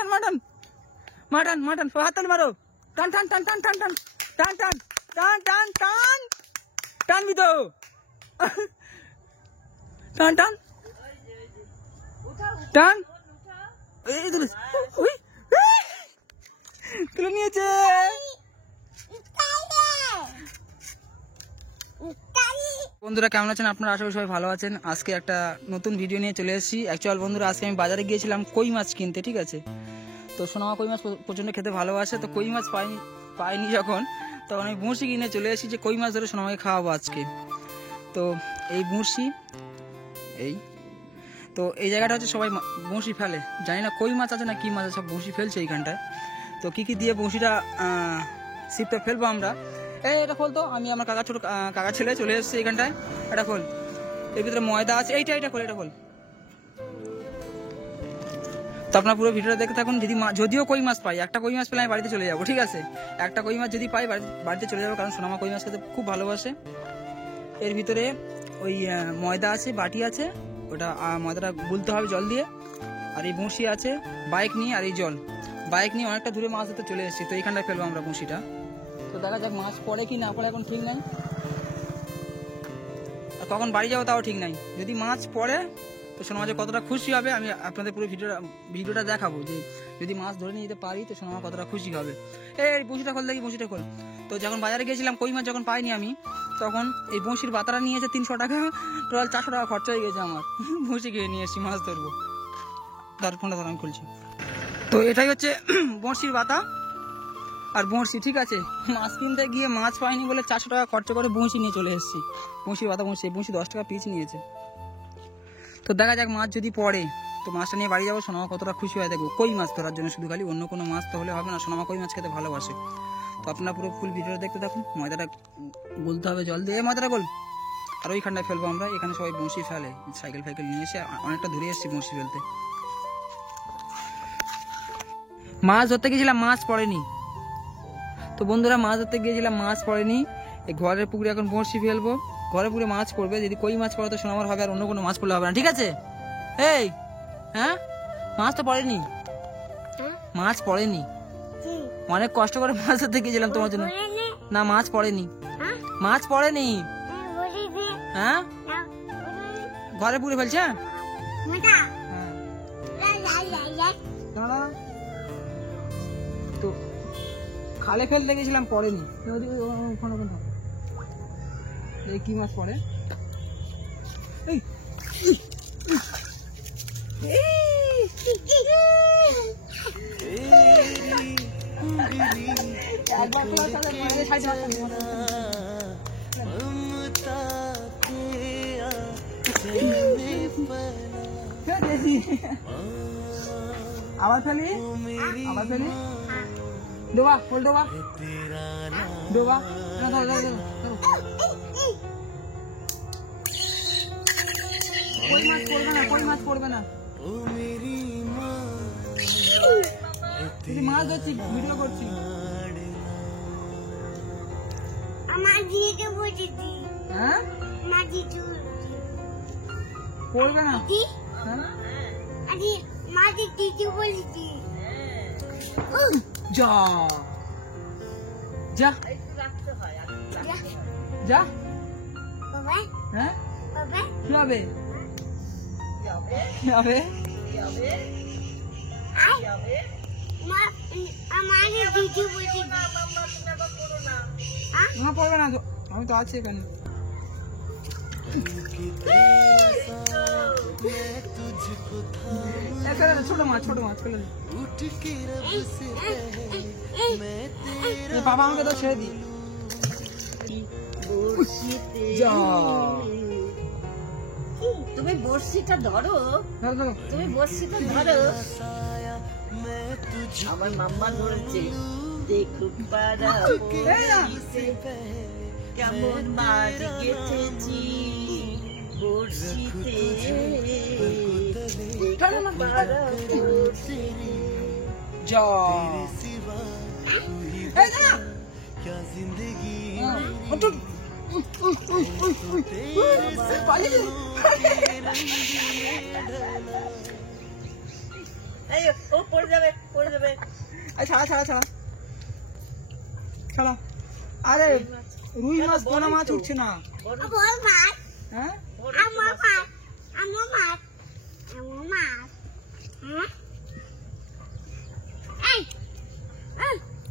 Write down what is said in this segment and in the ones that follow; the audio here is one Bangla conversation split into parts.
মাটন মাটন মাটন মাটন হাততালি মারো টান টান টান টান টান টান টান টান টান টান টান টানবি তো টান টান টান এই তুলে নিয়েছে। বন্ধুরা কেমন আছেন আপনারা? আশা করি সবাই ভালো আছেন। আজকে একটা নতুন ভিডিও নিয়ে চলে এসেছি। অ্যাকচুয়াল বন্ধুরা আজকে আমি বাজারে গিয়েছিলাম কই মাছ কিনতে, ঠিক আছে। তো সোনামা কই মাছ প্রচণ্ড খেতে ভালোবাসে, তো কই মাছ পাইনি যখন, তখন আমি বঁড়শি কিনে চলে এসেছি যে কই মাছ ধরে সোনামাকে খাওয়াবো আজকে। তো এই বঁড়শি তো এই জায়গাটা হচ্ছে সবাই বঁড়শি ফেলে, জানি না কই মাছ আছে না কি মাছ আছে, সব বঁড়শি ফেলছে এইখানটায়। তো কি কি দিয়ে বঁড়শিটা ছিপটা ফেলবো আমরা। এটা খোল তো, আমি আমার ছোট কাকা ছেলে চলে এসেছে এইখানটায়। এটা খোল, এর ভিতরে ময়দা আছে, এইটা খোল, এটা খোল। তো আপনার পুরো ভিডিওটা দেখতে থাকুন। যদিও কই মাছ পাই, একটা কই মাছ পেলে আমি বাড়িতে চলে যাবো, ঠিক আছে। একটা কই মাছ যদি পাই বাড়িতে চলে যাবো, কারণ সোনামা কই মাছ খেতে খুব ভালোবাসে। এর ভিতরে ওই ময়দা আছে, বাটি আছে, ওটা ময়দাটা গুলতে হবে জল দিয়ে। আর এই বঁড়শি আছে, বাইক নিয়ে, আর এই জল। বাইক নিয়ে অনেকটা দূরে মাছ ধরতে চলে এসেছি, তো এইখানটায় ফেলবো আমরা বঁড়শিটা। তো দেখা যাক মাছ পড়ে কি না পড়ে, এখন ঠিক নাই। আর কখন বাড়ি যাবো তাও ঠিক নাই। যদি মাছ পড়ে তো সোনামা যে কতটা খুশি হবে, আমি আপনাদের পুরো ভিডিওটা দেখাবো, যে যদি মাছ ধরে নিয়ে যেতে পারি তো সোনামা কতটা খুশি হবে। এই বঁড়শিটা খোল দেখি, বঁড়শিটা খোল। তো যখন বাজারে গিয়েছিলাম কই মাছ যখন পাইনি আমি, তখন এই বঁড়শির বাতাটা নিয়েছে 300 টাকা, টোটাল 400 টাকা খরচা হয়ে গেছে আমার। বঁড়শি কিনে নিয়ে এসেছি মাছ ধরবো। তার ফোনটা ধর, আমি খুলছি। তো এটাই হচ্ছে বঁড়শির বাতা আর বঁড়শি, ঠিক আছে। মাছ কিনতে গিয়ে মাছ পাইনি বলে 400 টাকা খরচা করে বঁড়শি নিয়ে চলে এসেছি। বঁড়শির বাতা বঁড়শি 10 টাকা পিস নিয়েছে। তো দেখা যাক মাছ যদি পড়ে তো মাছটা নিয়ে বাড়ি যাবো। সোনামা কতটা খুশি হয় দেখবো, কই মাছ ধরার জন্য শুধু, খালি অন্য কোনো মাছ তো হলে হবে না, সোনামা কই মাছ খেতে ভালোবাসে। তো আপনারা পুরো ফুল ভিডিওটা দেখতে থাকুন। ময়দাটা গুলতে হবে জল দিয়ে, ময়দাটা গোল। আর ওইখানটায় ফেলবো আমরা, এখানে সবাই বঁড়শি ফেলে, সাইকেল ফাইকেল নিয়ে এসে অনেকটা দূরে এসেছি বঁড়শি ফেলতে। মাছ ধরতে গেছিলাম, মাছ পড়েনি। তো বন্ধুরা মাছ ধরতে গিয়েছিলাম, মাছ পড়েনি। এই ঘরের পুকুরে এখন বঁড়শি ফেলবো, ঘরের পুকুরে মাছ পড়বে। যদি কই মাছ পড়ে তো সোনামার হবে, আর অন্য কোনো মাছ পড়লে হবে না, ঠিক আছে। এই হ্যাঁ, মাছ তো পড়েনি, মাছ পড়েনি। অনেক কষ্ট করে মাছ ধরতে গিয়েছিলাম তোমার জন্য। না মাছ পড়েনি, মাছ পড়েনি। হ্যাঁ ঘরে পুকুরে ফেলছে। তো খালে ফেলতে গেছিলাম, পড়েনি। কি মাছ পড়ে? আবার ফেলি, আবার ফেলি। ডোবা ফুল, ডোবা ডোবা। কই মাছ পড়বে না, কই মাছ পড়বে না। মাছ ধরছি, ভিডিও করছি। হ্যাঁ পড়বে না। যা যা যা। হ্যাঁ কি হবে? কি হবে? না পড়বে না, আমি তো আছি এখানে। ছোট মাছ, ছোট মাছ ফেলে বাবা আমাকে তো ছেড়ে দি। তুমি বড়শিটা ধরো, তুমি বড়শিটা ধরো। আমার মাম্মা ধরেছে, দেখো পাড়া কেমন মাছ গেছেছি বড়শিতে। এই ও পড়ে যাবে এই ছাড়া ছাড়া ছাড়া ছাড়া। আরে রুই মাছ পোনা মাছ উঠছে না। বড় হ্যাঁ বড়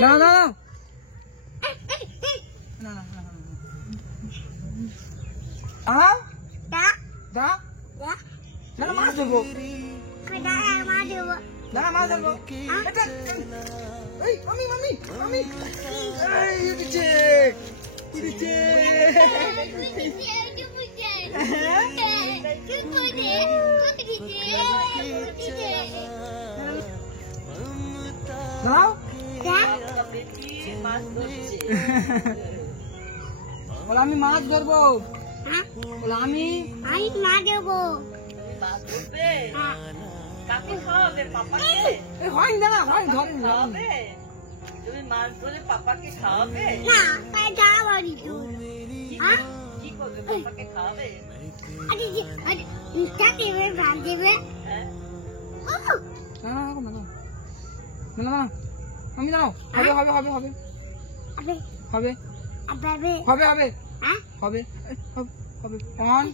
দাঁড়াও দাঁড়াও না না না দা দাঁড়া মাছ ধরবো দাঁড়া মাছ ধরবো এই মামি মামি মামি এই উঠছে উঠছে দাঁড়াও মাছ ধরছে বলে আমি মাছ ধরবো বলে আমি মাছ ধরবে কাকে খাওয়াবে পাপাকে এই হয় না হয় ধরে না খাওয়াবে তুমি মাছ ধরে পাপাকে খাওয়াবে কি করবে পাপাকে খাওয়াবে হ্যাঁ না না আমি দাঁড়াও হবে হবে হবে হবে হবে হবে হবে হবে হবে অন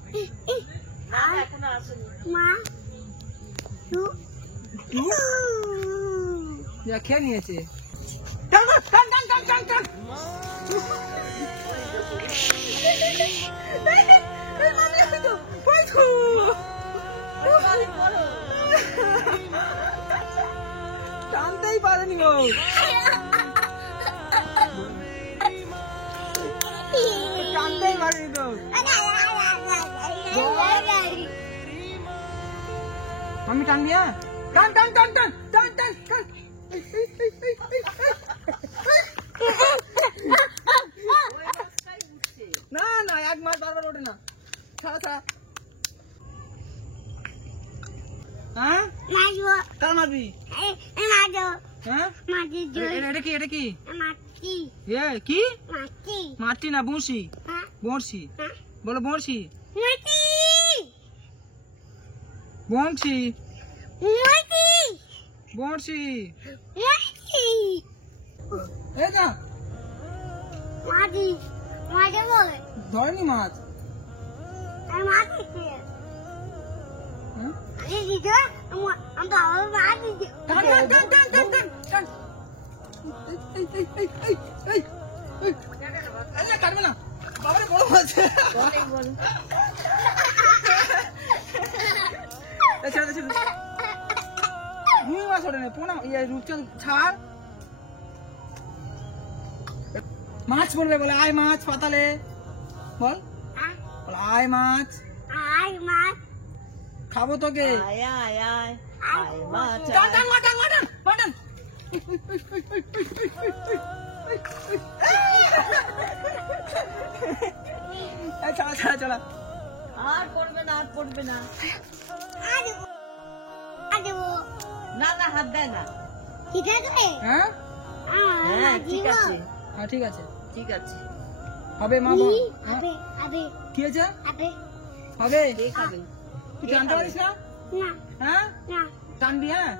না এখনো আসেনি যা খেয়ে নিয়েছে টান টান টান টান টান টান টানতেই পারেনি গো টানতেই পারেনি গো আমি টানবি হ্যাঁ টান টান টান টান টান টান টান না না এক মাস বারবার ওঠে না ছাড়া ছাড়া হ্যাঁ কার মারবি হ্যাঁ এটা কি এটা কি এ কি মাটি না বংশী বংশী বলো বংশী বংশী বংশী এই না ধরেনি মাছ টান টান টান টান টান টান টান কাটবে না বাবারে বড় মাছ রুই মাছ ওঠে না পোনা রূপচাঁদ ছাড় মাছ পড়বে বলে আয় মাছ পাতালে বল আয় মাছ খাবো তোকে টান মাটন মাটন মাটন চলা চলা চলা আর পড়বে না না না হাত দেয় না হ্যাঁ হ্যাঁ ঠিক আছে হ্যাঁ ঠিক আছে ঠিক আছে হবে মা বল কি আছে হবে কে খাবে তুই টানতে পারিস না হ্যাঁ টানবি হ্যাঁ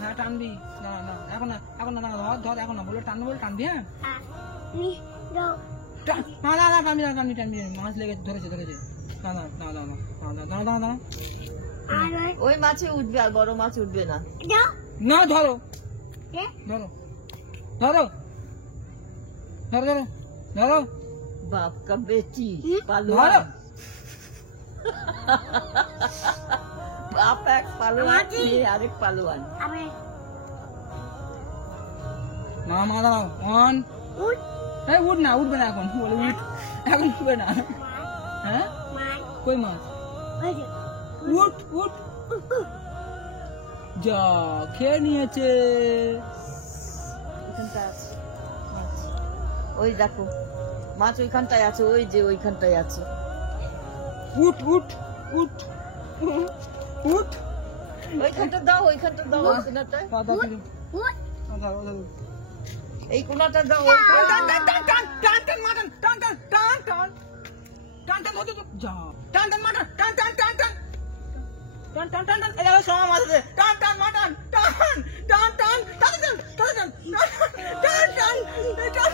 হ্যাঁ টানবি না না এখন না এখন না ধর ধর এখন না বলে টানবো বলে টানবি হ্যাঁ না না না টানবি না টানবি টানবি মাছ লেগে ধরেছে ধরেছে না না না না না না না না ওই মাছে উঠবে আর বড় মাছ উঠবে না না ধরো ধরো ধরো ধরো ধরো ধরো बाप का बेटी ধরো पालुआ बाप एक पालुआन ये आरेक पालुआन মা মা দাঁড়াও অন এই উঠ না উঠবে না এখন বলে উঠ এখন উঠবে না হ্যাঁ কই মাছ উঠ উঠ যা খেয়ে নিয়েছে ওইখানটায় আছে মাছ। ওই দেখো মাছ ওইখানটায় আছে ওই যে ওইখানটায় আছে উঠ উঠ উঠ উঠ ওইখানটা দাও ওইখানটা দাও ওই কোনাটায় দাদা দাদা দাদা এই কোনাটা দাও টান টান টান টান টান টান মাটন টান টান টান টান টান টান মতো যা টান টান মাটন টান টান টান টান টান টান টান টান এই সময় মাছ টান টান মাটন টান টান টান টান টান টান টান টান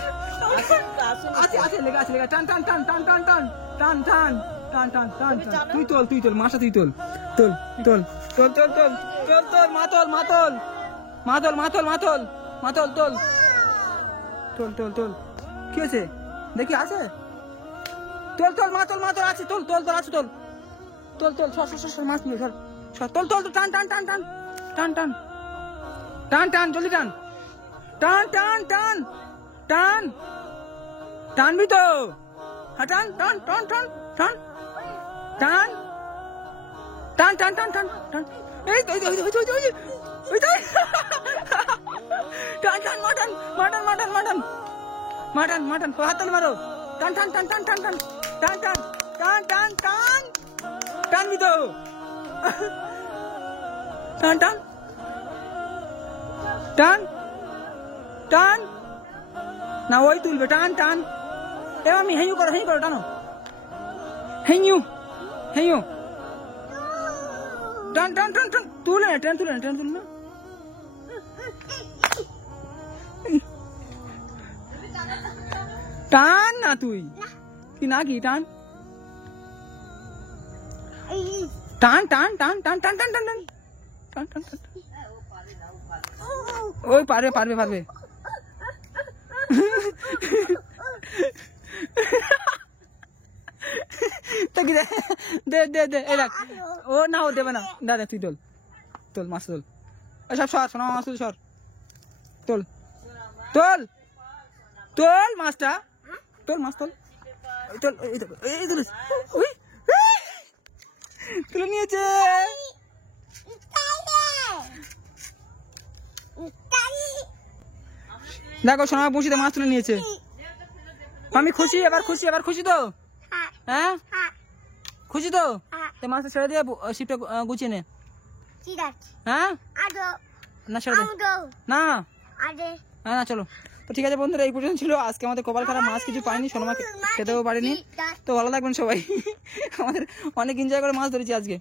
আছে আছে লেগে আছে লেগে টান টান টান টান টান টান টান টান টান টান টান তুই তোল মাছটা তুই তোল তোল তোল তোল তোল তোল তোল তোল মাতল মাতল মাতল মাতল মাতল মাতল তোল তোল তোল তোল কি আছে দেখি আছে তোল তোল মাতল মাতল আছে তোল তোল তোল আছে তোল তোল তোল সর সর সর মাছ নিয়ে সর সর তোল তোল টান টান টান টান টান টান টান টান জলদি টান টান টান টান টান টানবি তো হ্যাঁ টান টান টান টান টান টান টান টান টান টান টান এই তো ওই তো টান টান mutton mutton mutton mutton mutton mutton হাততালি মারো টান টান টান টান টান টান টান টান টান টান টান টানবি তো টান টান টান টান না ওই তুলবে টান টান এ আমি হেঁয়ু করো টানো হেঁয়ু টান টান টান টান তুলে না ট্রেন তুলে না টান না তুই কি না কি টান টান টান টান টান টান টান টান টান টান টান ওই পারবে দে এই দেখ ও না ও দেবে না দাদা তুই তোল মাছ তোল সব সর সোনা মাছ তুল সর তোল তোল তোল মাছটা তোল মাছ তোল তোল এই তুল ওই তুলে নিয়েছে দেখো সোনা বসিতে মাছ তুলে নিয়েছে আমি খুশি এবার খুশি তো হ্যাঁ খুশি তো মাছটা ছেড়ে দিয়ে শিপটা গুছিয়ে নে হ্যাঁ না ছেড়ে দে না না চলো তো ঠিক আছে বন্ধুরা এই পর্যন্ত ছিল আজকে আমাদের কপাল খারাপ মাছ কিছু পাইনি সোনামা খেতেও পারিনি তো ভালো থাকবেন সবাই আমাদের অনেক এনজয় করে মাছ ধরেছি আজকে